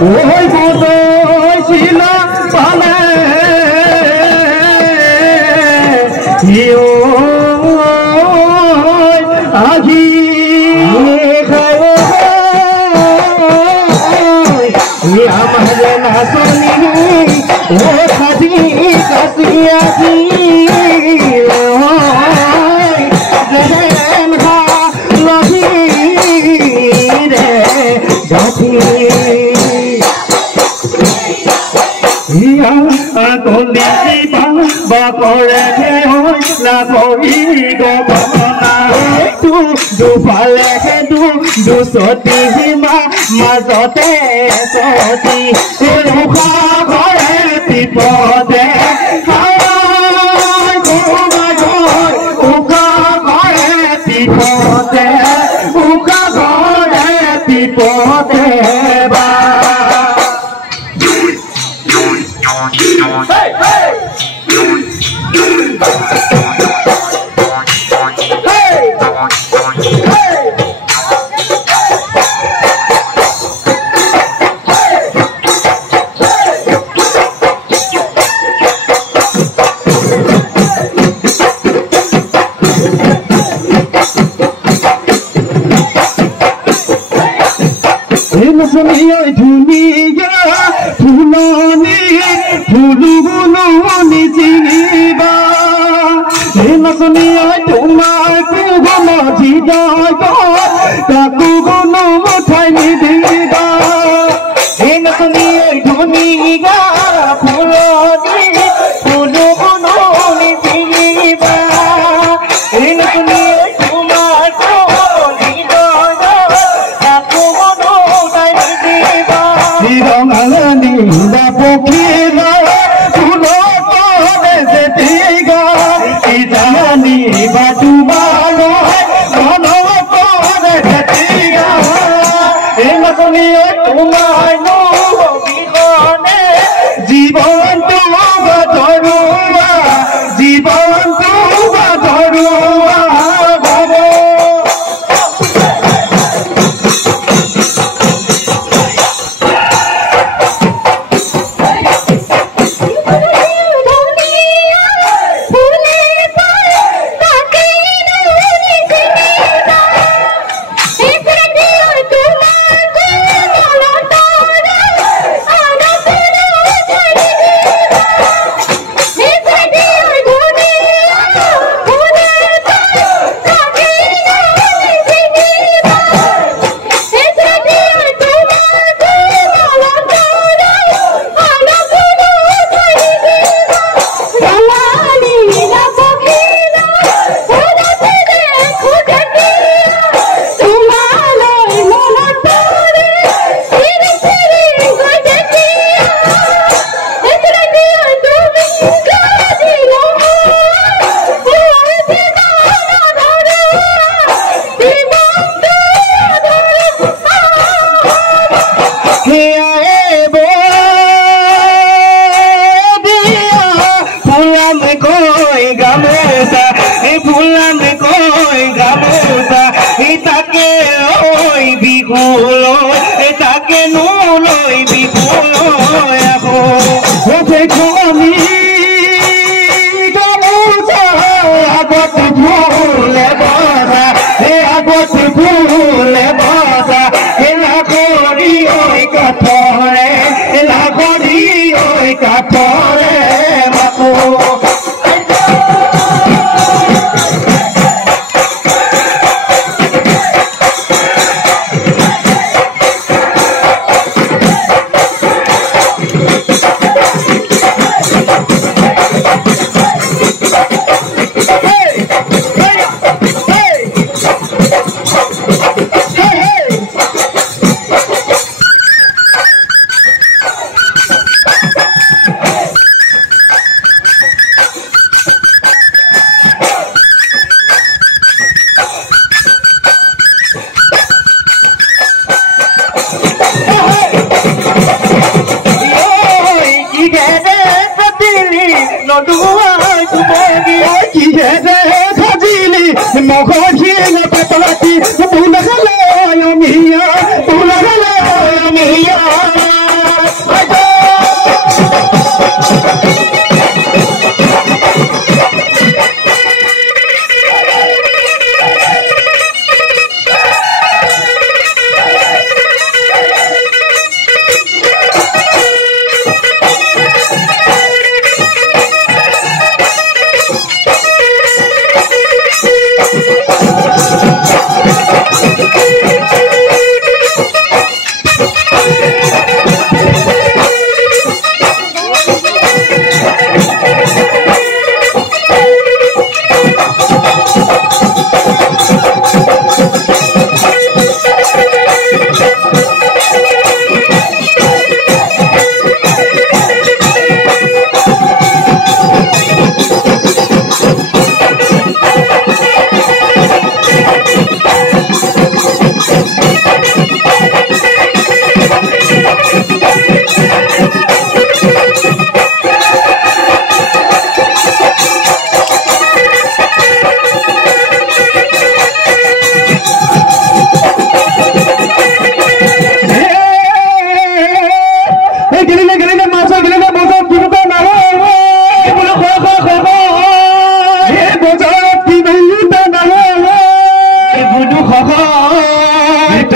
ওই কতই ছিল পালে আজি আমাৰ নাচনি ও খাদি কাশিয়া দুফালে দুচতি মাজতে চতি ঘৰে বিপদে ঘৰে বিপদে বা ধুনীয়া ফুলনি ফুলগুলনি চিঙিবা এই নাচনীয়ে তোমাৰ কুগুণ হৃদয় তাকো গুণ মুঠাই নিদিবা এই নাচনীয়ে ধুনীয়া ফুলনি ফুলগুলনি চিঙিবা এই নাচনীয়ে তোমাৰ নীলা পক্ষীরা ফুলতে যেতিগা জানি বা তোমার মনতে যেতিগা এই নাচনীয়ে তোমার নবীনে জীবন ধরুয়া জীবন ধরুয়া তাকে নুলৈ বিপুল আমি আগত ভুলে বসা আগত ভুলে বসা লাগৰি কাঠৰে মাকো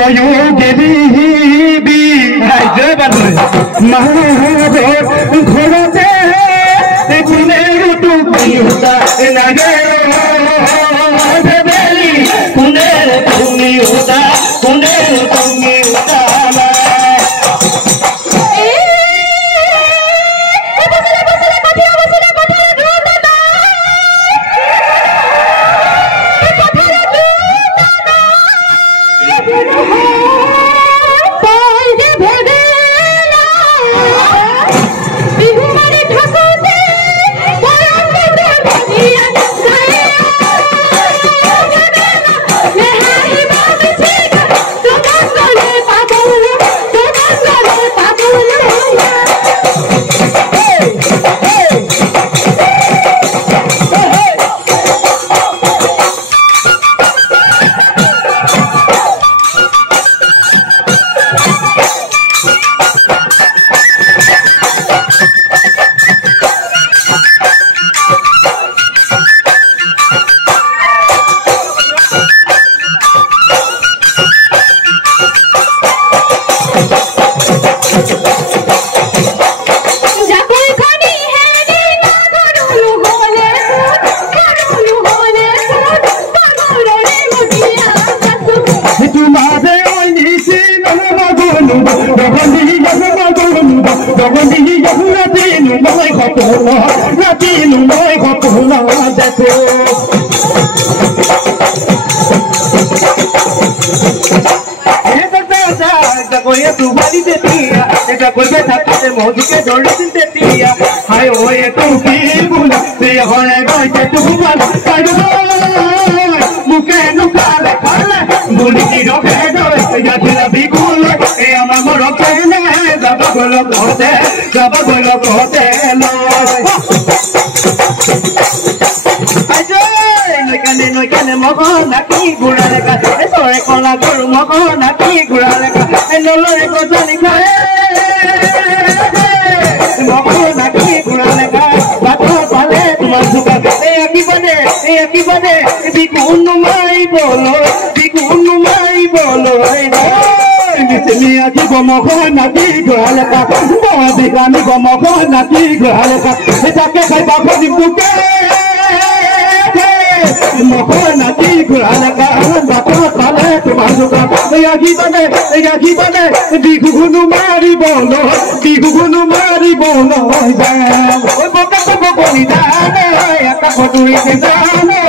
তয়ো গেলিবি জয় বাদল মাহৰ ঘৰতে কোনে টুকি উতা লাগে ভেবেলি কোনে তুমি উতা কোনে তুমি উতা मोदी जोड़ दिया हाय ओए तू की बुला ते होने गए तू बुला मुके नुकाले खाले बुली की रोके गए या दिला भी गुल ए अमा मोरो के ने जब गोलो कोते लो no kene mogo na ki gurale ka sore kola guru mogo na ki gurale ka no lore ko tani ka mogo na ki gurale ka bato pale tumar suka e aki bane bikunu mai bolo Nisemi aki mogo na ki gurale ka mo bigani mogo na ki gurale ka etake kai ba ko dimbuke Mohona tigurala ka bato pale tumazuka ya gibane digunu mari bolo oi boka boni dane aka kodui dane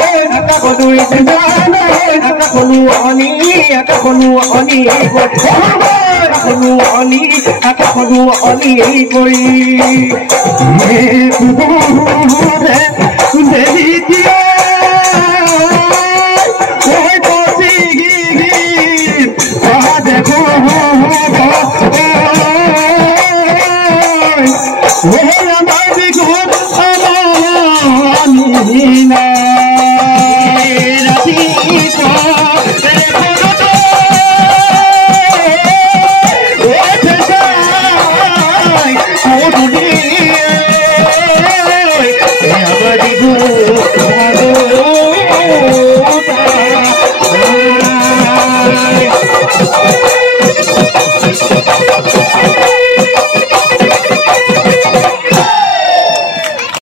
aka konu oni koi me